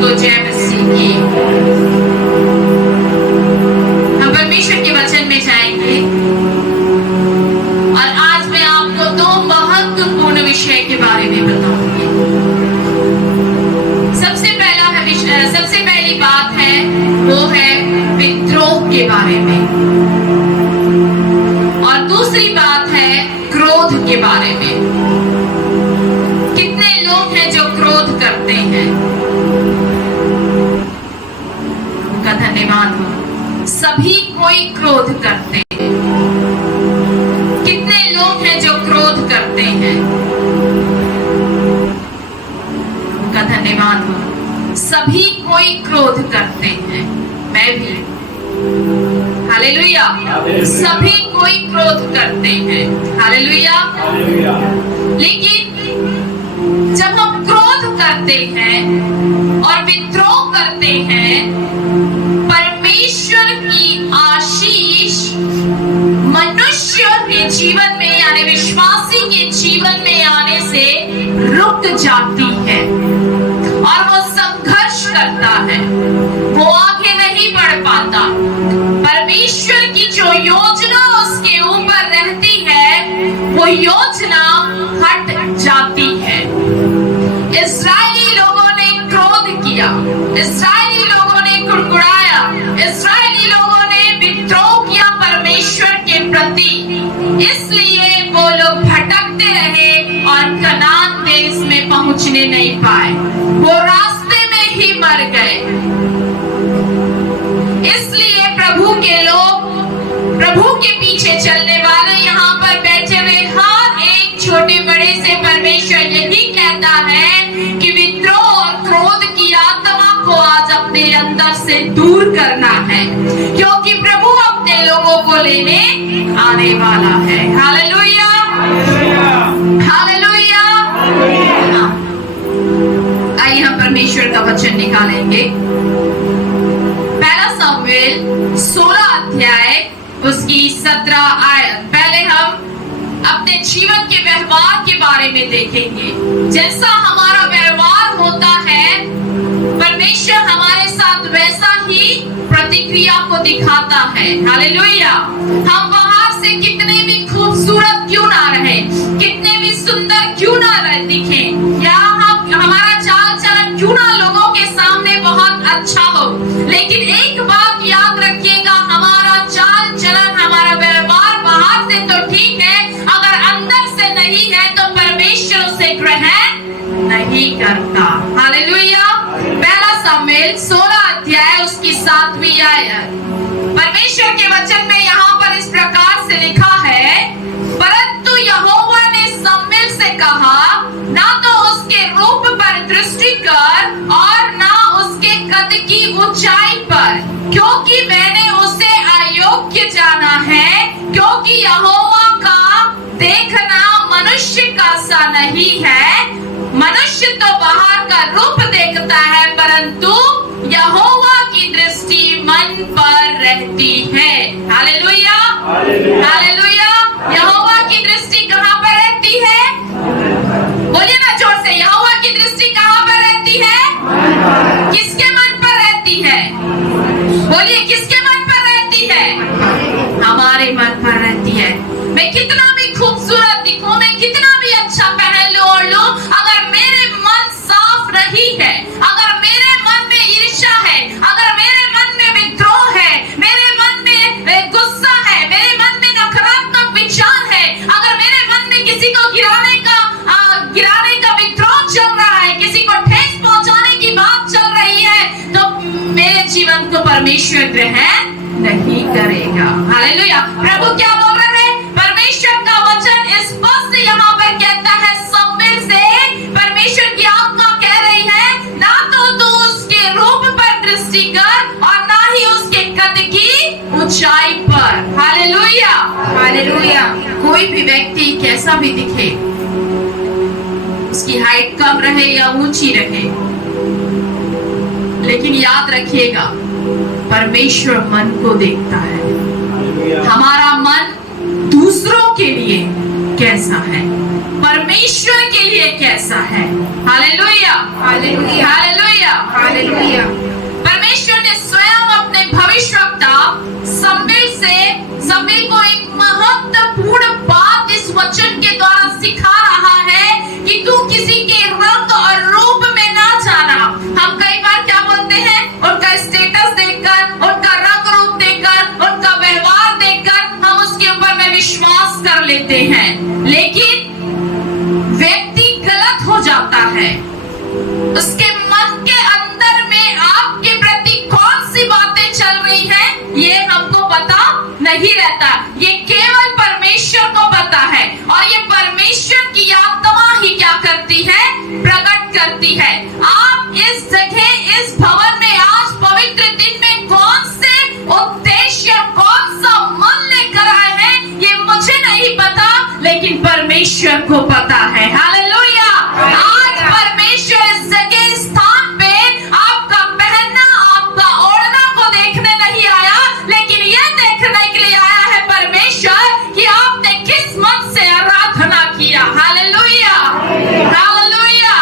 को जय मसीह की। हम परमेश्वर के वचन में जाएंगे और आज मैं आपको दो महत्वपूर्ण विषय के बारे में बताऊंगी। सबसे पहली बात है वो है विद्रोह के बारे में, और दूसरी बात है क्रोध के बारे में। कितने लोग हैं जो क्रोध करते हैं? उनका धन्यवाद हो। सभी कोई क्रोध करते हैं। कितने लोग हैं जो क्रोध करते हैं? उनका धन्यवाद हो। सभी कोई क्रोध करते हैं, मैं भी। हालेलुया। सभी कोई क्रोध करते हैं। हालेलुया। लेकिन जब हम क्रोध करते हैं और विद्रोह करते हैं, परमेश्वर की आशीष मनुष्य के जीवन में यानी विश्वासी के जीवन में आने से रुक जाती है और वो संघर्ष करता है, वो आगे नहीं बढ़ पाता। परमेश्वर की जो योजना उसके ऊपर रहती है वो योजना हट जाती है। इस्राएली लोगों ने क्रोध किया, इस्राएली लोगों ने कुड़कुड़ाया, इस्राएली लोगों ने विद्रोह किया परमेश्वर के प्रति। इसलिए वो लोग भटकते रहे और कनान देश में पहुंचने नहीं पाए, वो रास्ते में ही मर गए। इसलिए प्रभु के लोग, प्रभु के पीछे चलने वाले यहाँ पर बैठे हुए हर एक छोटे बड़े से परमेश्वर यही कहता है कि विद्रोह और क्रोध की आत्मा को आज अपने अंदर से दूर करना है, क्योंकि प्रभु अपने लोगों को लेने आने वाला है। Hallelujah, hallelujah. आइए हम परमेश्वर का वचन निकालेंगे। पहला शमूएल 16 अध्याय उसकी 17 आयत। पहले हम अपने जीवन के व्यवहार के बारे में देखेंगे। जैसा हमारा व्यवहार होता है, परमेश्वर हमारे साथ वैसा ही प्रतिक्रिया को दिखाता है। हालेलुया। हम बाहर से कितने भी खूबसूरत क्यों ना रहे, कितने भी सुंदर क्यों ना दिखे, या हमारा चाल चलन क्यों ना लोगों के सामने बहुत अच्छा हो, लेकिन एक बात याद रखिएगा, हमारा चाल चलन, हमारा व्यवहार बाहर से तो ठीक है, अगर अंदर से नहीं है तो परमेश्वर उसे ग्रहण नहीं करता। हालेलुया। पहला शमूएल 16 अध्याय उसकी 7वीं आयत। परमेश्वर के वचन में यहाँ पर इस प्रकार से लिखा है, परंतु यहोवा ने शमूएल से कहा, ना तो उसके रूप पर दृष्टि कर और ना उसके कद की ऊंचाई पर, क्योंकि मैंने उसे अयोग्य जाना है, क्योंकि यहोवा का देखना मनुष्य का सा नहीं है। मनुष्य तो बाहर का रूप देखता है, परंतु यहोवा की दृष्टि मन पर रहती है। Hallelujah, hallelujah. यहोवा की दृष्टि कहाँ पर रहती है? बोलिए ना जोर से, यहोवा की दृष्टि कहाँ पर रहती है? किसके मन पर रहती है? बोलिए, किसके मन पर रहती है? हमारे मन पर रहती है। मैं कितना भी खूबसूरत दिखूं, मैं कितना भी अच्छा पहन लूं और लूं, अगर मेरे मन साफ नहीं है, अगर मेरे मन में ईर्ष्या है, अगर मेरे मन में विद्रोह है, मेरे मन में गुस्सा है, मेरे मन में नकारात्मक विचार है, अगर मेरे मन में किसी को गिराने का विद्रोह चल रहा है, किसी को ठेस पहुंचाने की बात चल रही है, तो मेरे जीवन को परमेश्वर ग्रहण नहीं करेगा। हालेलुया। प्रभु क्या बोल रहे हैं? परमेश्वर का वचन स्पष्ट यहाँ पर कहता है, शमूएल से परमेश्वर की आत्मा कह रही है, ना तो तू उसके रूप पर दृष्टि कर और ना ही उसके कद की ऊंचाई पर। Hallelujah, hallelujah. कोई भी व्यक्ति कैसा भी दिखे, उसकी हाइट कम रहे या ऊंची रहे, लेकिन याद रखिएगा, परमेश्वर मन को देखता है। हमारा मन दूसरों के लिए कैसा है, परमेश्वर के लिए कैसा है। Hallelujah, hallelujah, hallelujah, hallelujah. परमेश्वर ने स्वयं अपने भविष्यवक्ता समील को एक महत्वपूर्ण बात इस वचन के द्वारा सिखा रहा है कि तू किसी के रंग और रूप में ना जाना। हम कई बार क्या बोलते हैं, उनका स्टेटस देखकर, उनका रंग रूप देखकर, उनका व्यवहार देखकर हम उसके ऊपर में विश्वास कर लेते हैं, लेकिन व्यक्ति गलत हो जाता है। उसके मन के अंदर में आपके प्रति कौन सी बातें चल रही हैं, ये हमको पता नहीं रहता। ये केवल परमेश्वर को पता है, और ये परमेश्वर की आत्मा ही क्या करती है, प्रकट करती है। आप इस जगह, इस भवन में आज पवित्र दिन में कौन से उद्देश्य, कौन सा मन लेकर आए हैं, ये मुझे नहीं पता, लेकिन परमेश्वर को पता है। हालेलुया। आज परमेश्वर इस जगह, इस स्थान पे आपका पहनना, आपका ओढ़ना को देखने नहीं आया, लेकिन ये देखने के लिए आया है परमेश्वर कि आपने किस मन से आराधना किया। Hallelujah, hallelujah.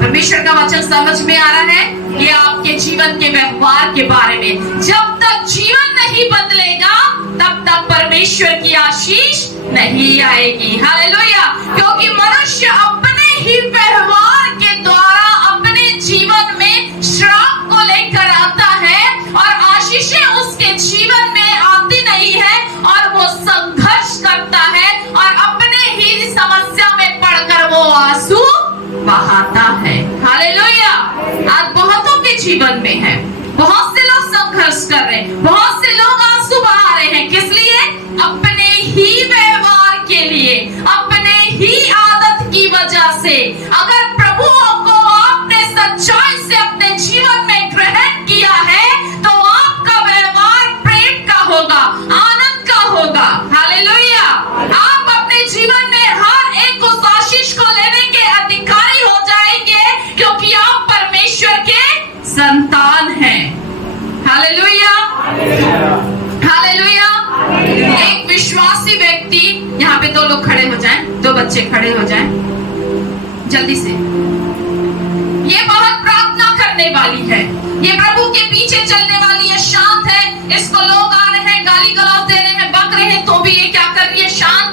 परमेश्वर का वचन समझ में आ रहा है कि आपके जीवन के व्यवहार के बारे में, जब तक जीवन नहीं बदलेगा तब तक परमेश्वर की आशीष नहीं आएगी। हालेलुया। क्योंकि मनुष्य अपने ही व्यवहार के द्वारा अपने जीवन में श्राप को लेकर आता है, और आशीषें उसके जीवन में आती नहीं है, और वो संघर्ष करता है, और अपने ही समस्या में पड़कर वो आंसू बहाता है। हालेलुया। आज बहुतों के जीवन में है, बहुत से लोग संघर्ष कर रहे हैं, बहुत से लोग आंसू बहा रहे हैं। किस लिए? अपने ही व्यवहार के लिए, अपने ही आदत की वजह से। अगर प्रभु को आपने सच्चाई से अपने जीवन में ग्रहण किया है, तो आपका व्यवहार प्रेम का होगा, आनंद का होगा। हालेलुया। आप अपने जीवन में हर एक उस आशीष को लेने के अधिकारी हो जाएंगे, क्योंकि आप परमेश्वर के संतान हैं। Hallelujah, hallelujah. एक विश्वासी व्यक्ति, यहाँ पे 2 लोग खड़े हो जाएं, 2 बच्चे खड़े हो जाएं जल्दी से। ये बहुत प्रार्थना करने वाली है, ये प्रभु के पीछे चलने वाली है, शांत है। इसको लोग आ रहे हैं, गाली गलौज दे रहे हैं, बक रहे हैं, तो भी ये क्या कर रही है, शांत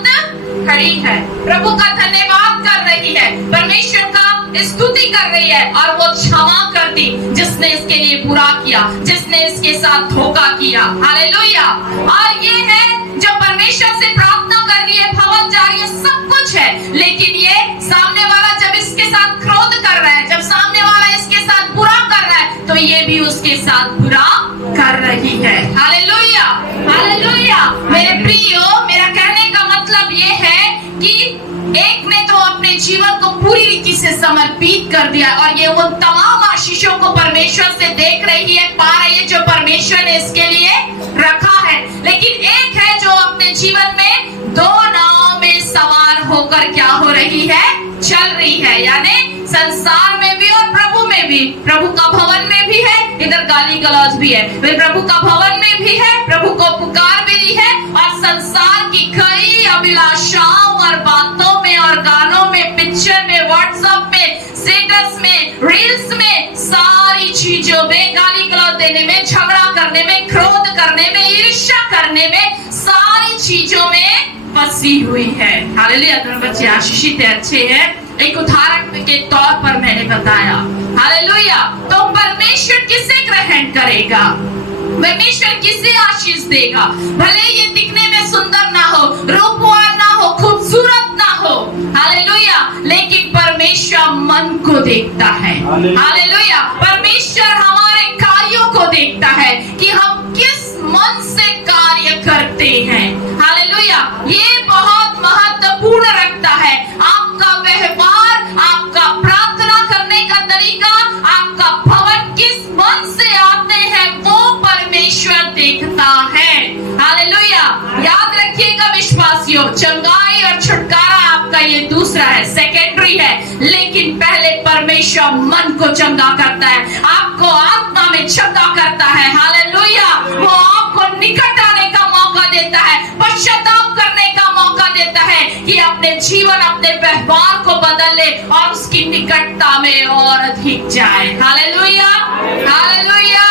खड़ी है, प्रभु का धन्यवाद कर रही है, परमेश्वर का स्तुति कर रही है, और वो क्षमा कर दी जिसने इसके लिए बुरा किया, जिसने इसके साथ धोखा किया। हालेलुया। और ये है जो परमेश्वर से प्रार्थना कर रही है, भवन जा रही है, सब कुछ है, लेकिन ये सामने वाला जब इसके साथ क्रोध कर रहा है, जब सामने वाला इसके साथ बुरा कर रहा है, तो ये भी उसके साथ बुरा कर रही है। Hallelujah, hallelujah. मेरे प्रियो, मेरा कहने का मतलब ये है कि एक ने तो अपने जीवन को पूरी रीति से समर्पित कर दिया, और ये उन तमाम आशीषों को परमेश्वर से देख रही है, पा रही है, जो परमेश्वर ने इसके लिए रखा है। लेकिन एक है जो अपने जीवन में 2 नाव में सवार होकर क्या हो रही है, चल रही है, यानी संसार में भी और प्रभु में भी। प्रभु का भवन में भी है, इधर गाली गलौज भी है, फिर प्रभु का भवन में भी है, प्रभु को पुकार भी दी है, और संसार की कई अभिलाषाओं और बातों में और गानों में, पिक्चर में, व्हाट्सएप में, स्टेटस में, रील्स में, सारी चीजों में, गाली गलौज देने में, झगड़ा करने में, क्रोध करने में, ईर्ष्या करने में, सारी चीजों में फंसी हुई है। हालेलुया। दोनों बच्चे आशीषित है, अच्छे हैं। एक उदाहरण के तौर पर मैंने बताया। हालेलुया। तो परमेश्वर किसे ग्रहण करेगा, परमेश्वर किसे आशीष देगा? भले ये दिखने में सुंदर ना हो, रूपवान ना हो, खूबसूरत ना हो, हालेलुया, लेकिन परमेश्वर मन को देखता है। हालेलुया। परमेश्वर हमारे कार्यों को देखता है कि हम किस मन से कार्य करते हैं। हालेलुया। ये बहुत महत्वपूर्ण रखता है। आपका व्यवहार, आपका प्रार्थना करने का तरीका, आपका भवन किस मन से आते हैं, वो परमेश्वर देखता है। हालेलुया। याद रखिएगा विश्वासियों, चंगाई और छुटकारा आपका ये दूसरा है, सेकेंडरी है, लेकिन पहले परमेश्वर मन को चंगा करता है, आपको आत्मा में चंगा करता है। हालेलुया। वो आपको निकट आने का मौका देता है, पश्चाताप करने का मौका देता है कि अपने जीवन, अपने व्यवहार को बदल ले और उसकी निकटता में और अधिक जाए। Hallelujah, hallelujah.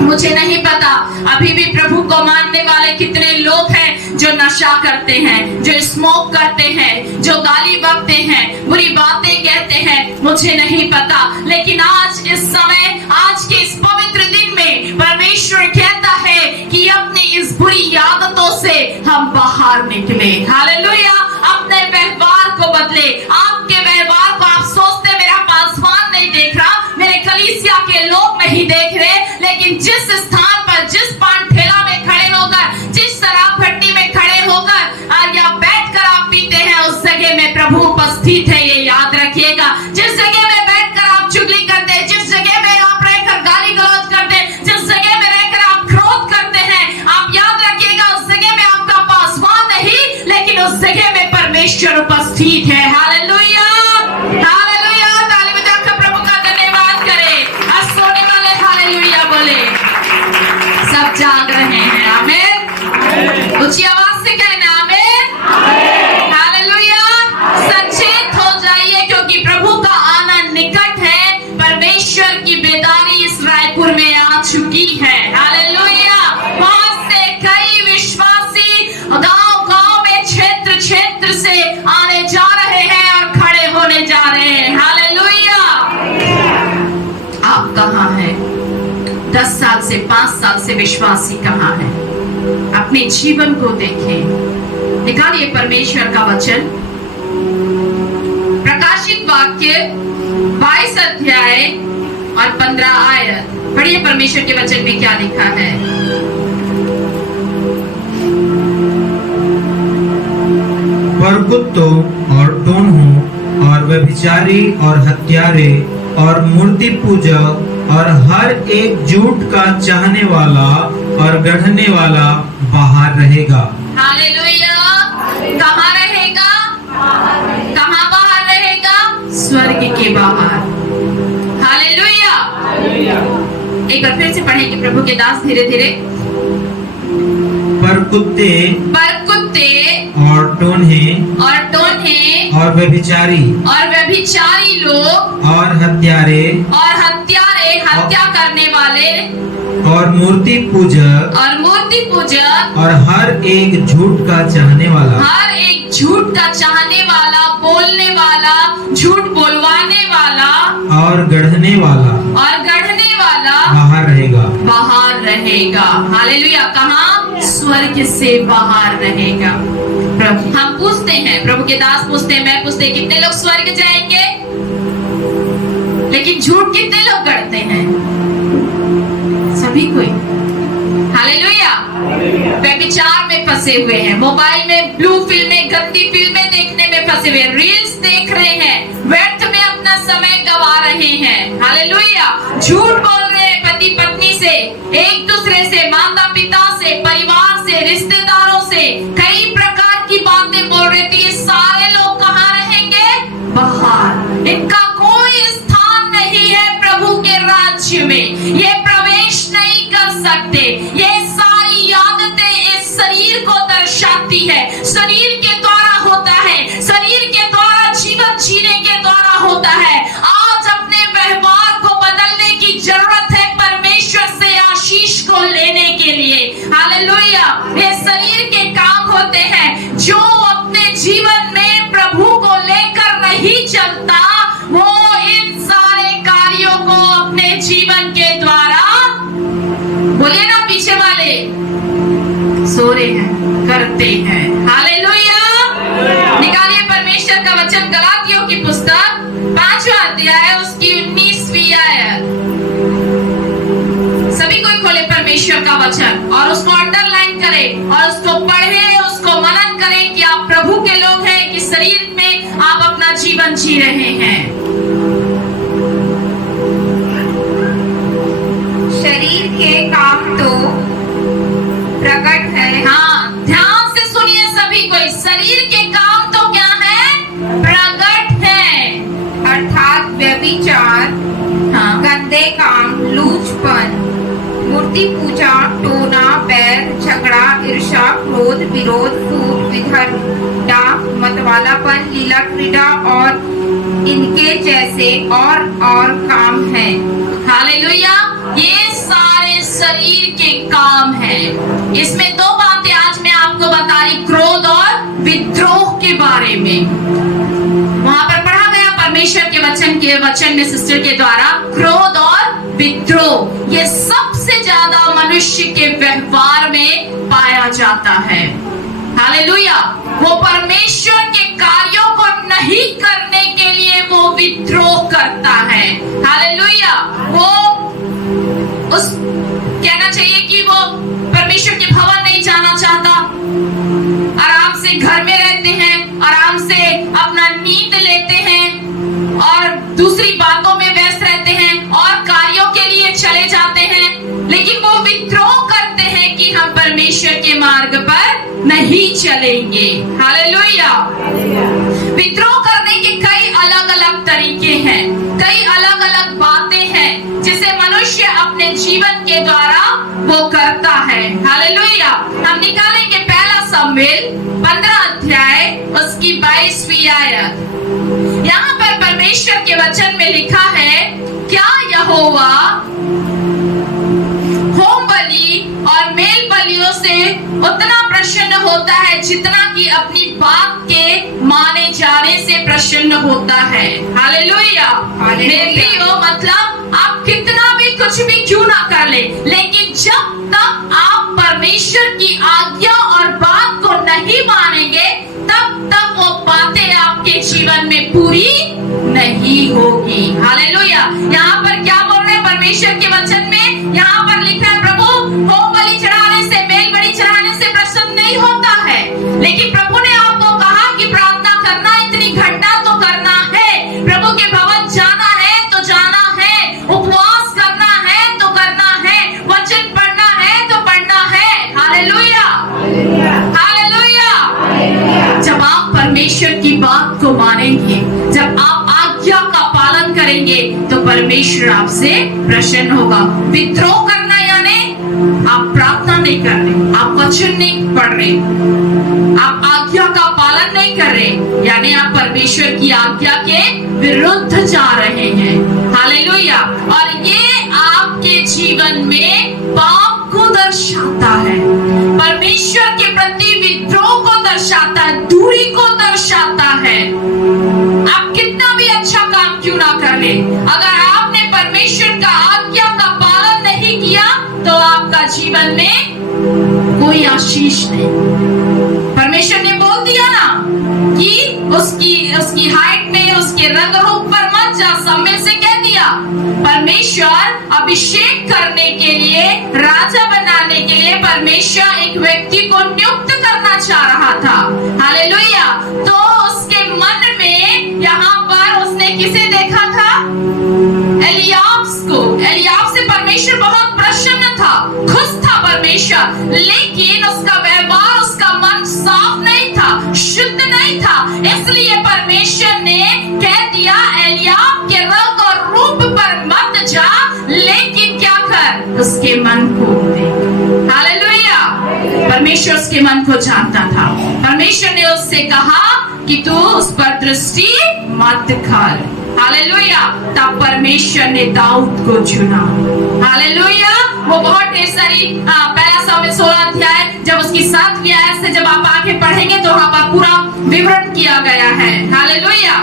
मुझे नहीं पता अभी भी प्रभु को मानने वाले कितने लोग हैं जो नशा करते हैं, जो स्मोक करते हैं, जो गाली बकते हैं, बुरी बातें कहते हैं। मुझे नहीं पता, लेकिन आज इस समय, आज के इस पवित्र दिन में परमेश्वर कहता है कि अपनी इस बुरी आदतों से हम बाहर निकले। हालेलुया। अपने व्यवहार को बदले। आपके व्यवहार को आप सोचते मेरा पासवान नहीं देख रहा, मेरे कलीसिया के लोग नहीं देख रहे, लेकिन जिस स्थान पर, जिस पान ठेला में खड़े होकर, जिस शराब भट्टी में खड़े होकर या बैठकर आप पीते हैं, उस जगह में प्रभु उपस्थित है, ये याद रखिएगा। जिस जगह में बैठकर आप चुगली करते हैं, जिस जगह में आप रहकर गाली गलौज करते हैं, जिस जगह में रहकर आप क्रोध करते हैं, आप याद रखिएगा उस जगह में आपका पासवान नहीं, लेकिन उस जगह में परमेश्वर उपस्थित है। Hallelujah, hallelujah. ताली बजाकर प्रभु का धन्यवाद करें। आज सोने वाले हालेलुया बोले। सब जाग रहे हैं। आमीन। ऊंची आवाज से कहना आमीन, हालेलुया। सचेत हो जाइए, क्योंकि प्रभु का आना निकट है। परमेश्वर की बेदारी इस रायपुर में आ चुकी है। हालेलुया। बहुत से कई विश्वासी गांव-गांव में, क्षेत्र से आने जा रहे हैं और खड़े होने जा रहे हैं। हालेलुया। आप कहां हैं? 10 साल से, 5 साल से विश्वासी कहां है? अपने जीवन को देखें। निकालिए परमेश्वर का वचन, प्रकाशित वाक्य 22 अध्याय और 15 आयत। पढ़िए परमेश्वर के वचन में क्या लिखा है। पर कुत्तों और टोन्हों और व्यभिचारी और हत्यारे और मूर्ति पूजक और हर एक झूठ का चाहने वाला और गढ़ने वाला बाहर रहेगा। हालेलुया। कहाँ रहेगा? कहाँ बाहर रहेगा? स्वर्ग के बाहर। हालेलुया। एक बार फिर से पढ़ेंगे प्रभु के दास धीरे धीरे। पर कुत्ते और टोन्हे और व्यभिचारी लोग और हत्यारे हत्या करने वाले और मूर्ति पूजक और हर एक झूठ का चाहने वाला, बोलने वाला, झूठ बोलवाने वाला और गढ़ने वाला बाहर रहेगा। हालेलुया। कहाँ? स्वर्ग से बाहर रहेगा। प्रभु, हम पूछते हैं, प्रभु के दास पूछते हैं, मैं पूछते हैं, कितने लोग स्वर्ग जाएंगे? लेकिन झूठ कितने लोग गढ़ते हैं? सभी कोई। हालेलुया। व्यभिचार में फंसे हुए हैं, मोबाइल में ब्लू फिल्में, गंदी फिल्में देखने में फंसे हुए हैं, रील्स देख रहे हैं, व्यर्थ में अपना समय गवा रहे हैं। हालेलुया। झूठ बोल रहे हैं पति पत्नी से, एक दूसरे से, माता पिता से, परिवार से, रिश्तेदारों से, कई प्रकार की बातें बोल रहे थे। ये सारे लोग कहाँ रहेंगे? बाहर। इनका कोई स्थान नहीं है प्रभु के राज्य में। ये प्रवेश नहीं कर सकते। ये सारी आदतें इस शरीर को दर्शाती है। शरीर के द्वारा होता है, शरीर के द्वारा जीवन जीने के द्वारा होता है। आज अपने व्यवहार को बदलने की जरूरत है परमेश्वर से आशीष को लेने के लिए। हालेलुया। ये शरीर के काम होते हैं। जो अपने जीवन में प्रभु को लेकर नहीं चलता, वो इन सारे कार्यों को अपने जीवन के द्वारा, बोलिए ना पीछे वाले, सो रहे हैं, करते हैं। हालेलुया। निकालिए परमेश्वर का वचन, गलातियों की पुस्तक 5वां अध्याय उसकी 19वीं आयत। सभी कोई खोले परमेश्वर का वचन और उसको अंडरलाइन करें और उसको पढ़े, उसको मनन करें कि आप प्रभु के लोग हैं, कि शरीर में आप अपना जीवन जी रहे हैं। शरीर के काम तो प्रकट है। हाँ, ध्यान से सुनिए सभी कोई। शरीर के काम तो क्या है? प्रकट है। अर्थात व्यभिचार, हाँ, गंदे काम, लूचपन, मूर्ति पूजा, टोना, बैर, झगड़ा, ईर्ष्या, क्रोध, विरोध, फूट, बेधर्मता, मतवालापन, लीला क्रीड़ा और इनके जैसे और काम हैं। हालेलुया। ये सारे शरीर के काम हैं। इसमें दो बातें आज मैं आपको बता रही, क्रोध और विद्रोह के बारे में। वहां पर पढ़ा गया परमेश्वर के वचन में सिस्टर के द्वारा, क्रोध और विद्रोह ये सबसे ज्यादा मनुष्य के व्यवहार में पाया जाता है। हालेलुया। वो परमेश्वर के कार्यों को नहीं करने के लिए वो विद्रोह करता है। हालेलुया। वो उस कहना चाहिए कि वो परमेश्वर के भवन नहीं जाना चाहता, आराम से घर में रहते हैं, आराम से अपना नींद लेते हैं और दूसरी बातों में व्यस्त रहते हैं और कार्यों के लिए चले जाते हैं, लेकिन वो विद्रोह करते हैं कि हम परमेश्वर के मार्ग पर नहीं चलेंगे। हालेलुया। विद्रोह करने के कई अलग अलग तरीके हैं, कई अलग अलग बातें हैं जिसे मनुष्य अपने जीवन के द्वारा वो करता है। हालेलुया। हम निकालेंगे पहला शमूएल 15 अध्याय उसकी 22वीं आयत। यहाँ पर परमेश्वर के वचन में लिखा है, क्या यहोवा होम बलि और मेल बलियों से उतना प्रसन्न होता है जितना कि अपनी बात के माने जाने से प्रसन्न होता है। हालेलुया। मेरे प्रियो, मतलब आप कितना भी कुछ भी क्यों ना कर ले, लेकिन जब तक आप परमेश्वर की आज्ञा और बात को नहीं मानेंगे तब तक वो बातें आपके जीवन में पूरी नहीं होगी। हालेलुया। यहाँ पर क्या बोल रहे हैं परमेश्वर के वचन में? यहाँ पर लिखा है, प्रभु होम बलि चढ़ाने से, मेल बलि चढ़ाने से प्रसन्न नहीं होता है, लेकिन प्रभु ने आपको कहा कि प्रार्थना करना, इतनी घंटा तो करना है, प्रभु के भवन जाना है तो जाना है, उपवास करना है तो करना है, वचन पढ़ना है तो पढ़ना है। हालेलुया। हालेलुया। जब आप परमेश्वर की बात को मानेंगे, जब आप आज्ञा का पालन करेंगे तो परमेश्वर आपसे प्रसन्न होगा। विद्रोह करना यानी आप प्रार्थना नहीं कर रहे, आप वचन नहीं पढ़ रहे, आप आज्ञा का पालन नहीं कर रहे, यानी आप परमेश्वर की आज्ञा के विरुद्ध जा रहे हैं। हालेलुया। और ये आपके जीवन में पाप को दर्शाता है, परमेश्वर के प्रति विद्रोह को दर्शाता है, दूरी को दर्शाता है। आप कितना भी अच्छा काम क्यों ना कर ले, अगर आपने परमेश्वर का आज्ञा का पालन नहीं किया तो आपका जीवन में कोई आशीष नहीं। परमेश्वर ने बोल दिया ना कि उसकी हाइट में, उसके रंग रूप पर मत जा। शमूएल से कह दिया, परमेश्वर अभिषेक करने के लिए, राजा बनाने के लिए परमेश्वर एक व्यक्ति को नियुक्त करना चाह रहा था। हालेलुया। तो उसके मन में यहाँ पर उसने किसे देखा था? एलियाब से परमेश्वर बहुत प्रसन्न था, खुश था परमेश्वर, लेकिन उसका व्यवहार, उसका मन साफ नहीं था, शुद्ध नहीं था। इसलिए परमेश्वर ने कह दिया, एलियाब के रंग और रूप पर मत जा, लेकिन क्या कर, उसके मन को देख। हालेलुया। परमेश्वर उसके मन को जानता था। परमेश्वर ने उससे कहा कि तू उस पर दृष्टि मत कर। हालेलुया। तब परमेश्वर ने दाऊद को चुना। हालेलुया। वो बहुत ढेर सारी पहला शमूएल 16 अध्याय, जब उसकी 7वीं आयत से जब आप आगे पढ़ेंगे तो वहां पर पूरा विवरण किया गया है। हालेलुया।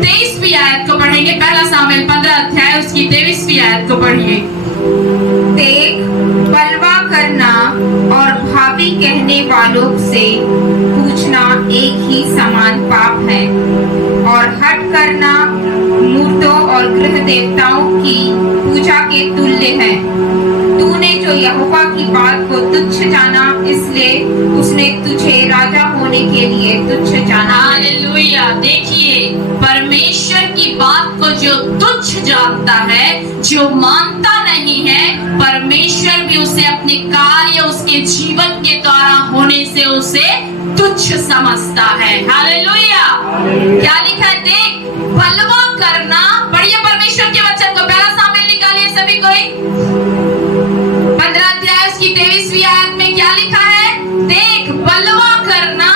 23वीं आयत को पढ़ेंगे, पहला शमूएल 15 अध्याय उसकी 23वीं आयत को पढ़िए। देख, बलवा करना और भावी कहने वालों से पूछना एक ही समान पाप है, और हट करना मूर्तों और गृह देवताओं की पूजा के तुल्य है। तूने जो यहोवा की बात को तुच्छ जाना, इसलिए उसने तुझे राजा होने के लिए तुच्छ जाना। हालेलुया। देखिए, परमेश्वर की बात को जो तुच्छ जानता है, जो मानता नहीं है, परमेश्वर भी उसे अपने कार्य, उसके जीवन के द्वारा होने से उसे तुच्छ समझता है। हालेलुया। क्या लिखा है? देख, बलवा करना, पढ़िए परमेश्वर के वचन को, पहला शमूएल निकालिए सभी कोई, 15 अध्याय उसकी 23वीं आयत में क्या लिखा है? देख, बलवा करना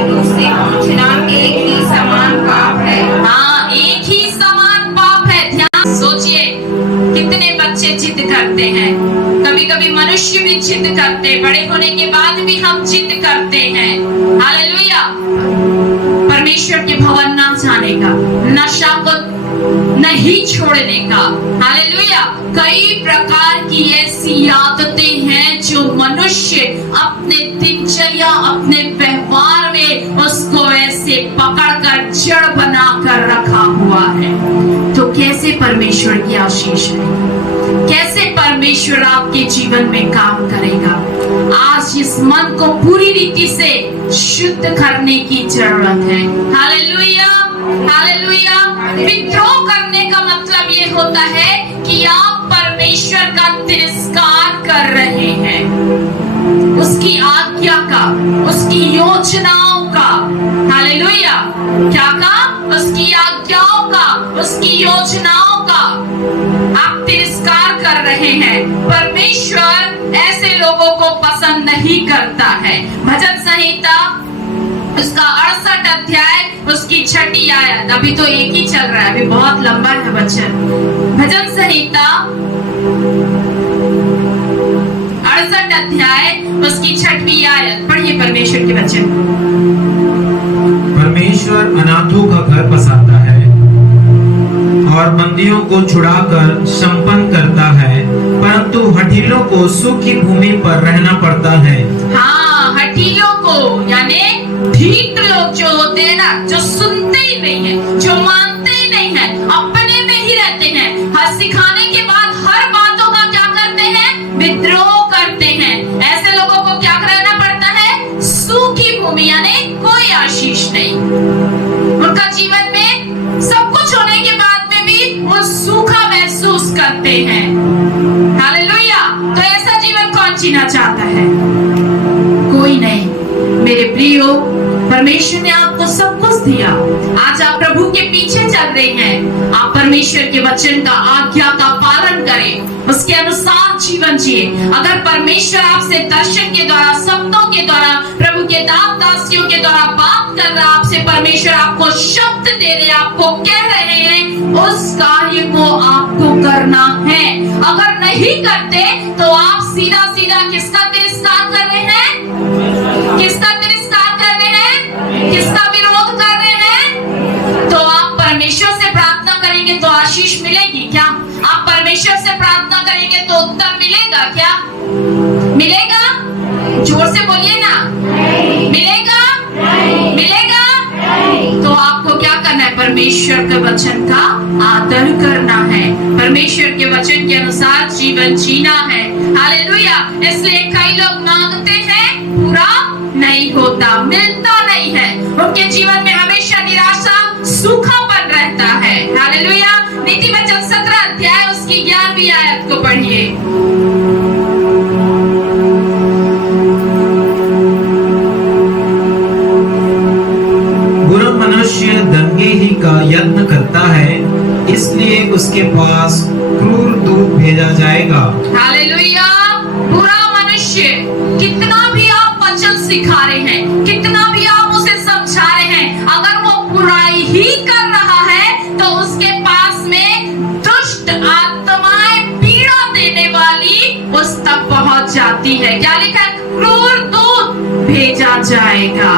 वालों से पूछना एक ही समान पाप है। हाँ, एक ही समान पाप है। ध्यान सोचिए, कितने बच्चे जिद करते हैं। कभी कभी मनुष्य भी जिद करते हैं, बड़े होने के बाद भी हम जिद करते हैं। हालेलुया। परमेश्वर के भवन ना जाने का, नशा को नहीं छोड़ने का। हालेलुया। कई प्रकार की ऐसी आदतें हैं जो मनुष्य अपने दिनचर्या, अपने व्यवहार में उसको ऐसे पकड़कर जड़ बनाकर रखा हुआ है। तो कैसे परमेश्वर की आशीष है? कैसे परमेश्वर आपके जीवन में काम करेगा? आज इस मन को पूरी रीति से शुद्ध करने की जरूरत है। Hallelujah, hallelujah. विद्रोह करने का मतलब ये होता है कि आप परमेश्वर का तिरस्कार कर रहे हैं, उसकी आज्ञा का, उसकी योजनाओं का। हालेलुया। क्या का? उसकी आज्ञाओं का, उसकी योजनाओं का आप तिरस्कार कर रहे हैं। परमेश्वर ऐसे लोगों को पसंद नहीं करता है। भजन संहिता उसका 68 अध्याय उसकी 6 आयत, अभी तो एक ही चल रहा है, अभी बहुत लंबा है वचन। भजन संहिता 68 अध्याय उसकी 6 आयत पढ़िए परमेश्वर के वचन। परमेश्वर अनाथों का घर बसाता है और बंदियों को छुड़ाकर संपन्न करता है, परंतु हठीलों को सूखी भूमि पर रहना पड़ता है। हाँ, हठीलों को, यानी ढीठ लोग जो होते हैं ना, जो सुनते ही नहीं है, जो मानते ही नहीं है, अपने में ही रहते हैं, हर सिखाने के बाद हर बातों का क्या करते हैं? विद्रोह करते हैं। ऐसे लोगों को क्या करना पड़ता है? सूखी भूमि, यानी कोई आशीष नहीं। उनका जीवन में सब कुछ होने के बाद में भी वो सूखा महसूस करते हैं। हालेलुया। तो ऐसा जीवन कौन जीना चाहता है? कोई नहीं। मेरे प्रियो, परमेश्वर ने आपको सब कुछ दिया। आज आप प्रभु के पीछे चल रहे हैं। आप परमेश्वर के वचन का, आज्ञा का पालन करें, उसके अनुसार जीवन जिए। अगर परमेश्वर आपसे दर्शन के द्वारा, शब्दों के द्वारा, प्रभु के दास दासियों के द्वारा बात कर रहा, आपसे परमेश्वर आपको शब्द दे रहे, आपको कह रहे हैं, उस कार्य को आपको करना है। अगर नहीं करते तो आप सीधा सीधा किसका तिरस्कार कर रहे हैं? किसका तिरस्कार कर रहे हैं? किसका विरोध कर रहे हैं? तो आप परमेश्वर से प्रार्थना करेंगे तो आशीष मिलेगी क्या? आप परमेश्वर से प्रार्थना करेंगे तो उत्तर मिलेगा क्या? मिलेगा? जोर से बोलिए ना। मिलेगा? मिलेगा? तो आपको क्या करना है? परमेश्वर के वचन का आदर करना है, परमेश्वर के वचन के अनुसार जीवन जीना है। हालेलुया। इसलिए कई लोग मांगते हैं, पूरा नहीं होता, मिलता नहीं है, उनके जीवन में हमेशा निराशा, सूखापन रहता है। हालेलुया। नीति वचन 17 अध्याय उसकी 11वीं आयत को पढ़िए। बुरा मनुष्य दंगे ही का यत्न करता है, इसलिए उसके पास क्रूर दूत भेजा जाएगा। हालेलुया। बुरा मनुष्य, कितना भी आप वचन सिखा रहे हैं, कितना भी आप उसे समझा रहे हैं, अगर वो बुराई ही कर रहा है तो उसके पास में दुष्ट आत्माएं, पीड़ा देने वाली उस तक पहुंच जाती है। क्या लिखा है? क्रूर दूत भेजा जाएगा।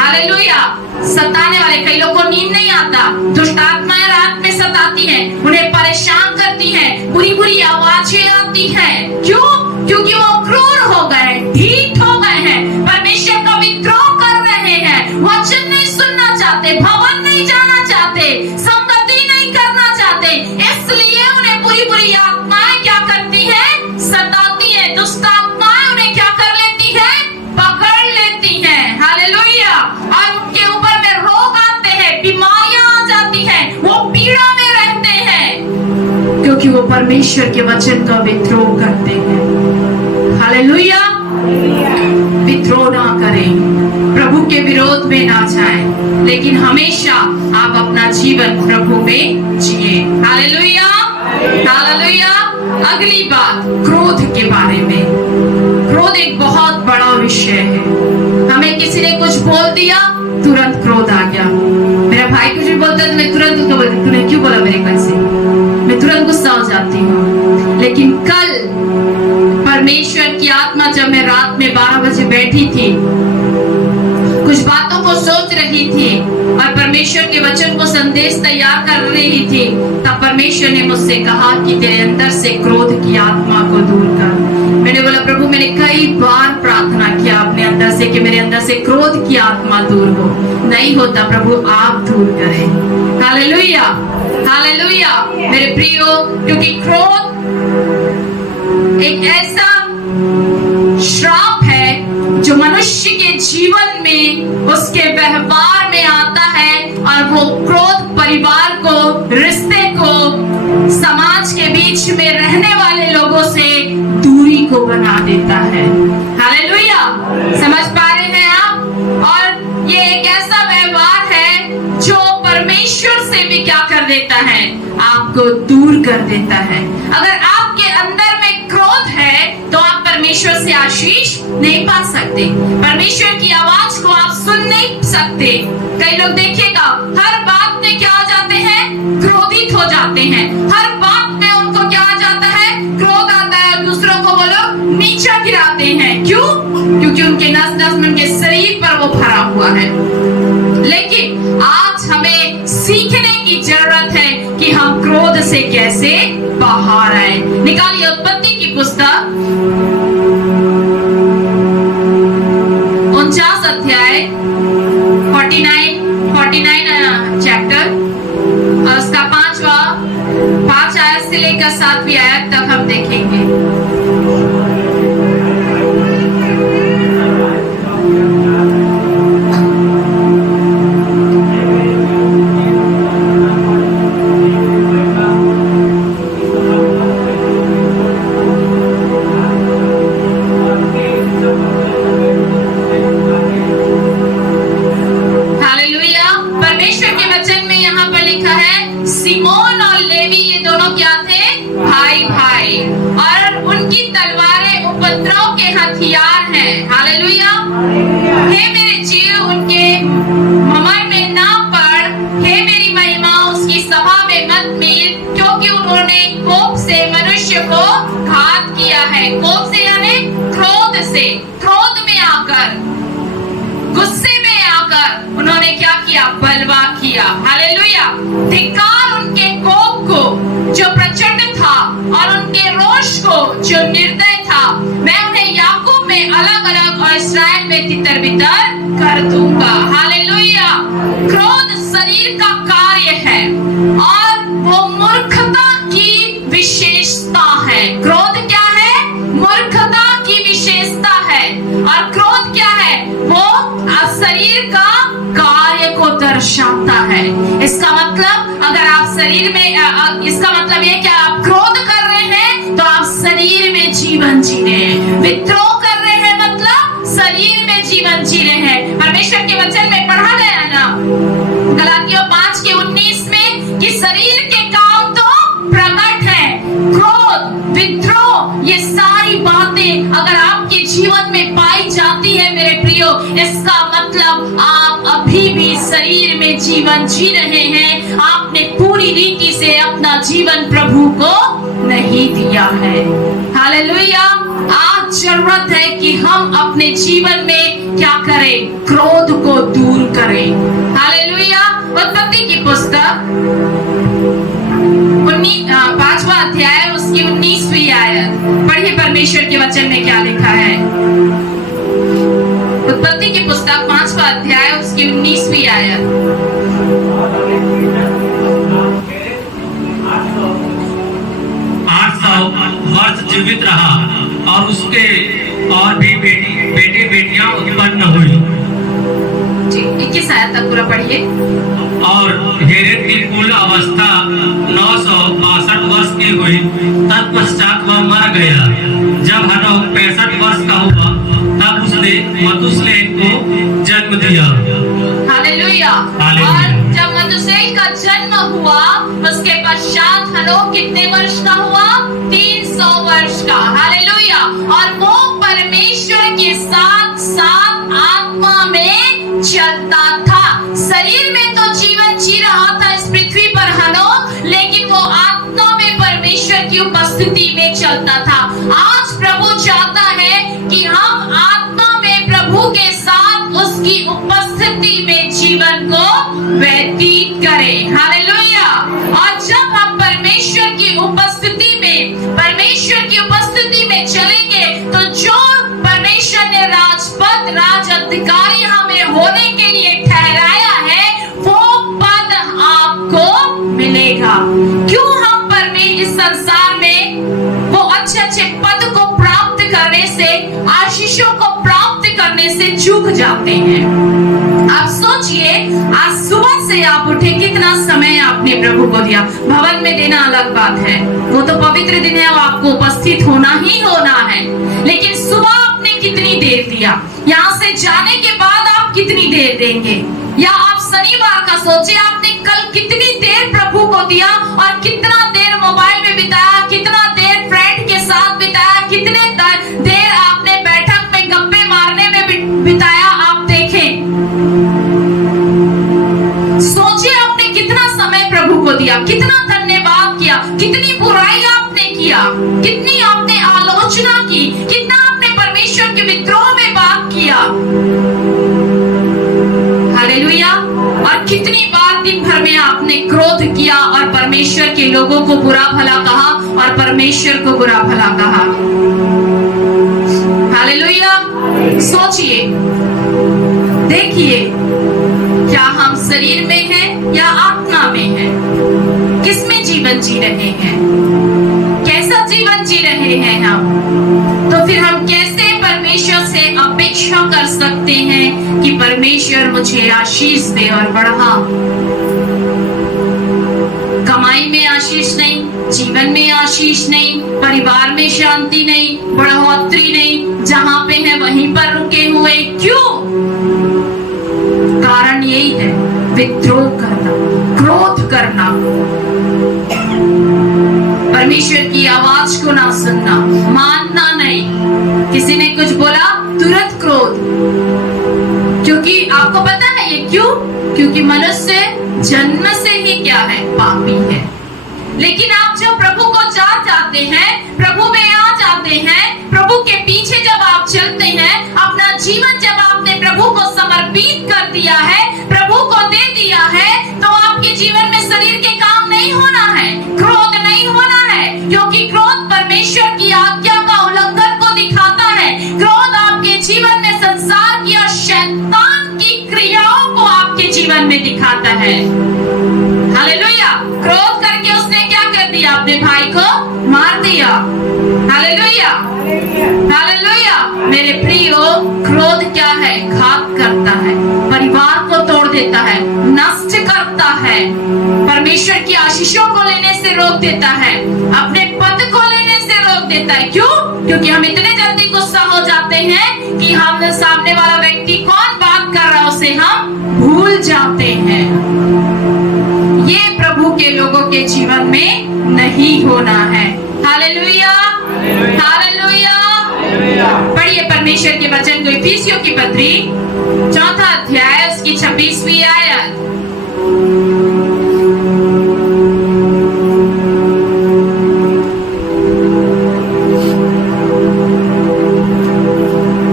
हालेलुया। सताने वाले, कई लोगों को नींद नहीं आता, दुष्ट आत्माएं रात में सताती हैं, उन्हें परेशान करती हैं, बुरी बुरी आवाजें आती हैं। क्यों? क्योंकि वो क्रूर हो गए, ढीठ हो गए हैं, परमेश्वर का विद्रोह कर रहे हैं, वचन नहीं सुनना चाहते, भवन नहीं जाना चाहते, संगति नहीं करना चाहते। इसलिए उन्हें बुरी बुरी आत्माएं क्या करती हैं? सताती है। दुष्ट आत्माएं उन्हें क्या कर लेती है? पकड़ लेती हैं। हालेलुया। और उनके ऊपर में रोग आते हैं, बीमारियां आ जाती हैं, वो पीड़ा में रहते हैं, क्योंकि वो परमेश्वर के वचन का विद्रोह करते हैं। हालेलुया। विद्रोह ना करें, प्रभु के विरोध में ना जाएं, लेकिन हमेशा आप अपना जीवन प्रभु में जिए। Hallelujah, hallelujah. अगली बात, क्रोध के बारे में। क्रोध एक बहुत बड़ा विषय है। हमें किसी ने कुछ बोल दिया, की आत्मा जब मैं रात में 12 बजे बैठी थी, कुछ बातों को सोच रही थी और परमेश्वर के वचन को संदेश तैयार कर रही थी, तब परमेश्वर ने मुझसे कहा कि तेरे अंदर से क्रोध की आत्मा को दूर कर। मैंने बोला प्रभु, मैंने कई बार प्रार्थना किया अपने अंदर से कि मेरे अंदर से क्रोध की आत्मा दूर हो, नहीं होता प्रभु, आप दूर करें। हालेलुया, हालेलुया मेरे प्रियो, क्योंकि क्रोध एक ऐसा श्राप है जो मनुष्य के जीवन में, उसके व्यवहार में आता है और वो क्रोध परिवार को, रिश्ते को, समाज के बीच में रहने वाले लोगों से दूरी को बना देता है। हालेलुया, समझ पा रहे हैं आप? और ये एक ऐसा व्यवहार है जो परमेश्वर से भी क्या कर देता है, आपको दूर कर देता है। अगर आपके अंदर में क्रोध है तो आप परमेश्वर से आशीष नहीं पा सकते, परमेश्वर की आवाज को आप सुन नहीं सकते। कई लोग देखिएगा हर बात में क्या आ जाते हैं, क्रोधित हो जाते हैं, हर बात में उनको क्या आ जाता है, क्रोध आता है, दूसरों को बोलो नीचा गिराते हैं। क्यों? क्योंकि उनके नस नस में, उनके शरीर पर वो भरा हुआ है। लेकिन आज हमें सीखने की जरूरत है कि हम क्रोध से कैसे बाहर आए। निकालिए उत्पत्ति की पुस्तक 49 अध्याय 49 चैप्टर और उसका 5 आयत से लेकर 7वीं आयत तक हम देखेंगे। सिमोन और लेवी ये दोनों क्या थे, भाई भाई, और उनकी तलवारें उपद्रव के हथियार हैं। हालेलुया, हे मेरे जीव उनके ममर में ना पड़, हे मेरी महिमा उसकी सभा में मत मिल, क्योंकि उन्होंने कोप से मनुष्य को घात किया है। कोप से यानी क्रोध से, क्रोध में आकर, गुस्से में आकर उन्होंने क्या किया, बलवा किया। हालेलुया, धिक्कार उनके कोप को जो प्रचंड था और उनके रोष को जो निर्दय था। मैं उन्हें याकूब में अलग अलग और इस्राएल में तितर बितर कर दूंगा। हालेलुया, क्रोध शरीर का कार्य है और वो मूर्खता की विशेषता है। क्रोध क्या है? मूर्खता की विशेषता है। और क्रोध क्या है? वो शरीर का कार्य को दर्शाता है। इसका मतलब अगर आप शरीर में, इसका मतलब ये कि आप क्रोध कर रहे हैं तो आप शरीर में जीवन जी रहे हैं। विद्रोह कर रहे हैं मतलब शरीर में जीवन जी रहे हैं। परमेश्वर के वचन में पढ़ा गया है ना गलातियों 5:19 में कि शरीर के काम तो प्रकट है, क्रोध, विद्रोह, ये सारी बातें अगर आपके जीवन में पाई जाती है मेरे प्रियो, इसका मतलब आप अभी भी शरीर में जीवन जी रहे हैं। आपने पूरी रीति से अपना जीवन प्रभु को नहीं दिया है। हालेलुया, आज जरूरत है कि हम अपने जीवन में क्या करें, क्रोध को दूर करें। हालेलुया, उत्पत्ति की पुस्तक 5वां अध्याय उसकी 19वीं आयत पढ़िए, परमेश्वर के वचन में क्या लिखा है। उत्पत्ति की पुस्तक 5वां अध्याय उसकी 19वीं आयत। 800 वर्ष जीवित रहा और उसके और भी बेटे बेटियां उत्पन्न हुई। 21 आयत तक पूरा पढ़िए। और हेरेद की कुल अवस्था 962 वर्ष की हुई, तत्पश्चात वह मर गया। जब हनोक 65 वर्ष का हुआ तब उसने मथुसेलह को जन्म दिया। हालेलुया, और जब मथुसेलह का जन्म हुआ उसके पश्चात हनोक कितने वर्ष का हुआ, 300 वर्ष का। हालेलुया, और वो परमेश्वर के साथ साथ आत्मा में चलता था। शरीर में तो जीवन जी रहा था इस पृथ्वी पर हनोक, लेकिन वो आत्मा में परमेश्वर की उपस्थिति में चलता था। आज प्रभु चाहता है पद राज अधिकारी हमें होने के लिए ठहराया है, वो पद आपको मिलेगा। क्यों हम इस संसार में वो अच्छे अच्छे पद को प्राप्त करने से, आशीषों को प्राप्त करने से चूक जाते हैं? आप सोचिए, आज सुबह से आप उठे, कितना समय आपने प्रभु को दिया। भवन में देना अलग बात है, वो तो पवित्र दिन है, वो आपको उपस्थित होना ही होना है। लेकिन सुबह आपने कितनी देर दिया? यहाँ से जाने के बाद आप कितनी देर देंगे? या आप शनिवार का सोचे, आपने कल कितनी देर प्रभु को दिया और कितना देर मोबाइल में बिताया, कितना देर फ्रेंड के साथ बिताया, कितने देर आपने बैठक में गप्पे मारने में बिताया। आप देखें, सोचिए आपने कितना समय प्रभु को दिया, कितना धन्यवाद किया, कितनी बुराई आपने किया, कितनी आपने आलोचना की, कितना आपने परमेश्वर के विद्रोह में बात किया। हालेलुया। और कितनी बार दिन भर में आपने क्रोध किया और परमेश्वर के लोगों को बुरा भला कहा और परमेश्वर को बुरा भला कहा। हालेलुया। सोचिए, देखिए, क्या हम शरीर में हैं या आत्मा में हैं? किसमें जीवन जी रहे हैं? कैसा जीवन जी रहे हैं हम? तो फिर हम कैसे परमेश्वर से अपेक्षा कर सकते हैं कि परमेश्वर मुझे आशीष दे और बढ़ा? कमाई में आशीष नहीं, जीवन में आशीष नहीं, परिवार में शांति नहीं, बढ़ोतरी नहीं, जहां पे है वहीं पर रुके हुए। क्यों? कारण यही है, विद्रोह करना, क्रोध करना, परमेश्वर की आवाज को ना सुनना, मानना नहीं। किसी ने कुछ बोला, तुरंत क्रोध। क्योंकि आपको पता है ये क्यों? क्योंकि मनुष्य जन्म से ही क्या है? पापी है। लेकिन आप जब प्रभु को जान जाते हैं, प्रभु में आ जाते हैं, प्रभु के पीछे जब आप चलते हैं, अपना जीवन जब आपने प्रभु को समर्पित कर दिया है, प्रभु को दे दिया है, तो आपके जीवन में शरीर के काम नहीं होना है, क्रोध नहीं होना है। क्योंकि क्रोध परमेश्वर की आज्ञा का उल्लंघन को दिखाता है। क्रोध आपके जीवन में संसार की और शैतान की क्रियाओं को आपके जीवन में दिखाता है। हालेलुया। क्रोध करके उसने क्या कर दिया? अपने भाई को मार दिया। Hallelujah, hallelujah. मेरे प्रियो, क्रोध क्या है? घात करता है, परिवार को तोड़ देता है, नष्ट करता है, परमेश्वर की आशीषों को लेने से रोक देता है, अपने पद को लेने से रोक देता है। क्यों? क्योंकि हम इतने जल्दी गुस्सा हो जाते हैं कि हम सामने वाला व्यक्ति कौन बात कर रहा है उसे हम भूल जाते हैं। ये प्रभु के लोगों के जीवन में नहीं होना है। Hallelujah, hallelujah. पढ़िए परमेश्वर के वचन को, इफिसियों की पत्री 4 अध्याय उसकी 26वीं आयत।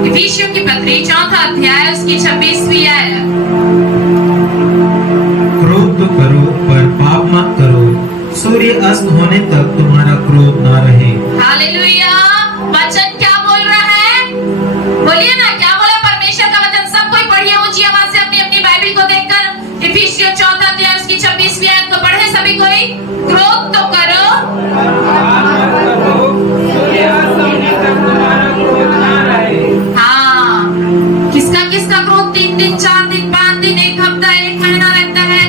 इफिसियों की पत्री 4 अध्याय उसकी 26वीं आयत। क्रोध तो करो पर पाप मत करो, सूर्य अस्त होने तक तुम्हारा क्रोध ना रहे। हालेलुया। वचन क्या बोल रहा है? बोलिए ना, क्या बोला परमेश्वर का वचन? सब कोई पढ़िए ऊंची आवाज से, अपनी अपनी बाइबल को देखकर। इफिसियों 4 अध्याय उसकी 26वीं आयत को पढ़े सभी कोई। क्रोध तो करो, हाँ। किसका किसका क्रोध 3 दिन, 4 दिन, 5 दिन, 1 हफ्ता, 1 महीना रहता है?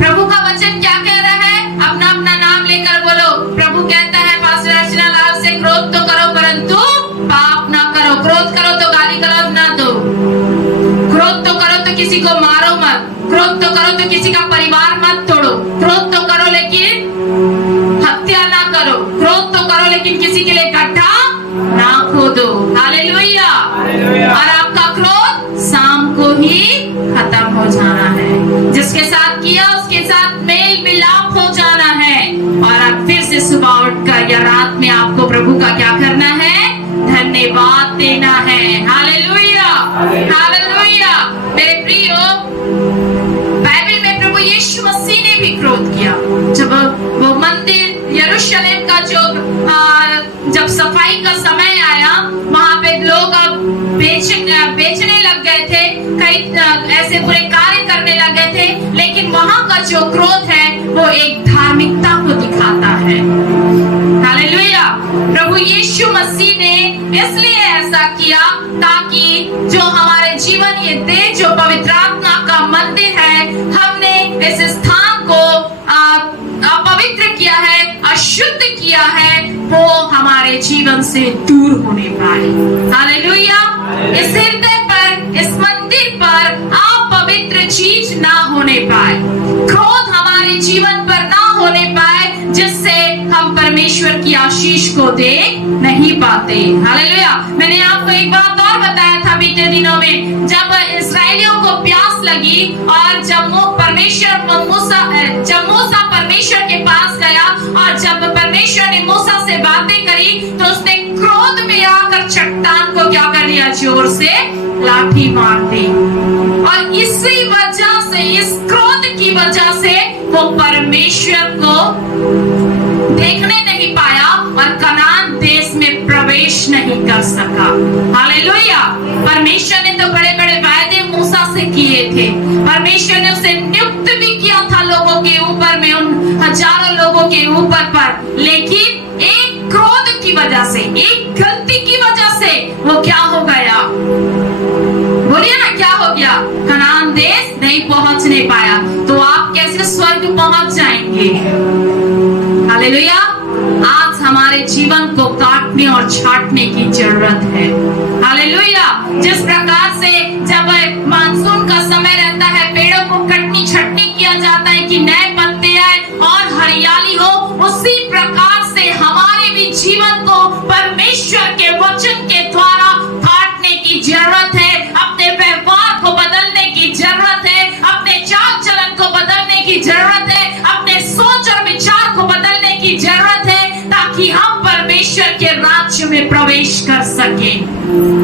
प्रभु का वचन क्या कह रहा है? अपना अपना नाम लेकर बोलो। प्रभु कहता है पास्टर अर्चना लाल से, क्रोध तो करो परंतु पाप ना करो। क्रोध करो तो गाली गलौज ना दो, क्रोध तो करो तो किसी को मारो मत, क्रोध तो करो तो किसी का परिवार मत तोड़ो, क्रोध तो करो लेकिन हत्या ना करो, क्रोध तो करो लेकिन किसी के लिए गड्ढा ना खोदो। हालेलुया। और आपका क्रोध शाम को ही खत्म हो जाना है। जिसके साथ किया उसके साथ मेल मिलाप हो जाना है। और अब फिर से सुबह उठकर या रात में आपको प्रभु का क्या करना है? धन्यवाद देना है। Hallelujah, hallelujah. मेरे प्रियो, बाइबल में प्रभु यीशु मसीह ने भी क्रोध किया। जब वो मंदिर यरूशलेम का जब सफाई का समय आया, वहां पे लोग अब बेचने लग गए थे, कई ऐसे बुरे कार्य करने लग गए थे, लेकिन वहां का जो क्रोध है वो एक धार्मिकता को दिखाता है। हालेलुया। प्रभु यीशु मसीह ने इसलिए ऐसा किया ताकि जो हमारे जीवन ये देह जो पवित्र आत्मा का मंदिर है, हमने इस स्थान को अपवित्र किया है, अशुद्ध किया है, वो हमारे जीवन से दूर होने पाए। हालेलुया। इस हृदय पर, इस मंदिर पर अपवित्र चीज ना होने पाए, क्रोध हमारे जीवन पर ना होने पाए, जिससे हम परमेश्वर की आशीष को देख नहीं पाते। हालेलुया। मैंने आपको एक बात और बताया था बीते दिनों में, जब इस्राएलियों को प्यास लगी और जब मूसा परमेश्वर के पास गया और जब परमेश्वर ने मूसा से बातें करी तो उसने क्रोध में आकर चट्टान को क्या कर दिया, जोर से लाठी मार दी। और इसी वजह से, इस क्रोध की वजह से वो परमेश्वर को देखने नहीं पाया और कनान देश में प्रवेश नहीं कर सका। हालेलुया। परमेश्वर ने तो बड़े बड़े वायदे मूसा से किए थे, परमेश्वर ने उसे नियुक्त भी किया था लोगों के ऊपर में, उन हजारों लोगों के ऊपर पर, लेकिन एक क्रोध की वजह से, एक गलती की वजह से वो क्या हो गया, बोलिए ना, क्या हो गया, कनान देश नहीं पहुंचने पाया। तो आप कैसे स्वर्ग पहुंच जाएंगे? हालेलुया। आज हमारे जीवन को काटने और छाटने की जरूरत है। हालेलुया। जिस प्रकार से जब मानसून का समय रहता है, पेड़ों को कटनी छटनी किया जाता है कि नए पत्ते आए और हरियाली हो, उसी प्रकार से हमारे भी जीवन को परमेश्वर के वचन के द्वारा काटने की जरूरत है। अपने व्यवहार को बदलने की जरूरत है, अपने चाल चलन को बदलने की जरूरत है, अपने सोच और विचार को बदलने की जरूरत है, ताकि हम परमेश्वर के राज्य में प्रवेश कर सके।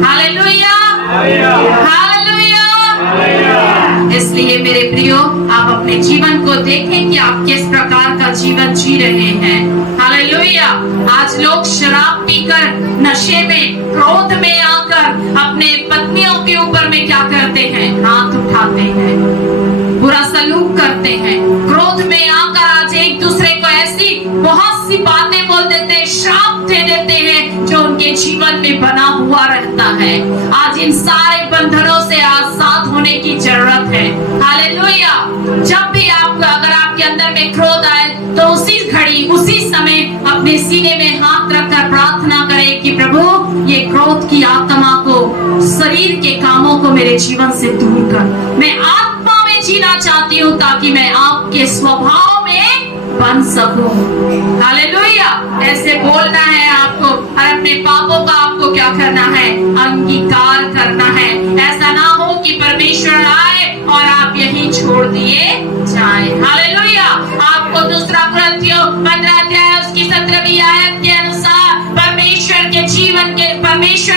हालेलुया। हालेलुया। इसलिए मेरे प्रियो, आप अपने जीवन को देखें कि आप किस प्रकार का जीवन जी रहे हैं। हालेलुया। आज लोग शराब पीकर, नशे में, क्रोध में आकर अपने पत्नियों के ऊपर में क्या करते हैं, हाथ उठाते हैं, बुरा सलूक करते हैं, क्रोध में आकर आज एक दूसरे को ऐसी बहुत सी बातें बोल देते हैं, श्राप दे देते हैं जो उनके जीवन में बना हुआ रहता है। आज इन सारे बंधनों से आजाद होने की जरूरत है। हालेलुया। जब भी अगर आपके अंदर में क्रोध आए तो उसी घड़ी, उसी समय अपने सीने में हाथ रखकर प्रार्थना करें कि प्रभु ये क्रोध की आत्मा को, शरीर के कामों को मेरे जीवन से दूर कर। मैं आत्मा में जीना चाहती हूँ ताकि मैं आपके स्वभाव में बन सकूं। हालेलुया। ऐसे बोलना है आपको और अपने पापों का आपको क्या करना है, अंगीकार करना है। ऐसा ना हो कि परमेश्वर आए और आप यही छोड़ दिए जाए। हालेलुया। आपको दूसरा कुरिन्थियों 15 अध्याय उसकी 17वीं आयत के अनुसार परमेश्वर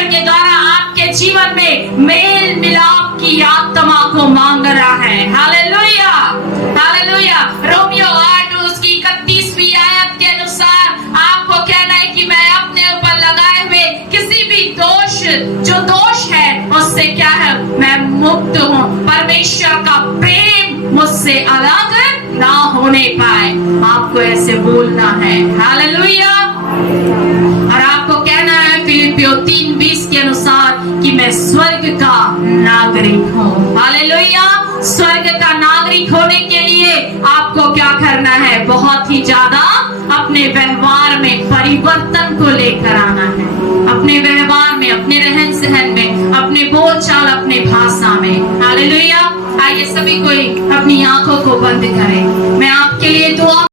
के द्वारा आपके जीवन में मेल मिलाप की आत्मा को मांग रहा है। हालेलुया। हालेलुया। रोमियो 8 उसकी 31वीं आयत के अनुसार आपको कहना है कि मैं अपने ऊपर लगाए हुए किसी भी जो दोष है उससे क्या है, मैं मुक्त हूँ। परमेश्वर का प्रेम मुझसे अलग ना होने पाए। आपको ऐसे बोलना है। हालेलुया। और आपको कहना है फिलिपियों 3:20 के अनुसार कि मैं स्वर्ग का नागरिक हूँ। हालेलुया। स्वर्ग का नागरिक होने के लिए आपको क्या करना है, बहुत ही ज्यादा अपने व्यवहार में परिवर्तन को लेकर आना है। अपने व्यवहार में, अपने रहन सहन में, अपने बोलचाल, अपने भाषा में। हालेलुया। आइए सभी कोई अपनी आंखों को बंद करें। मैं आपके लिए दुआ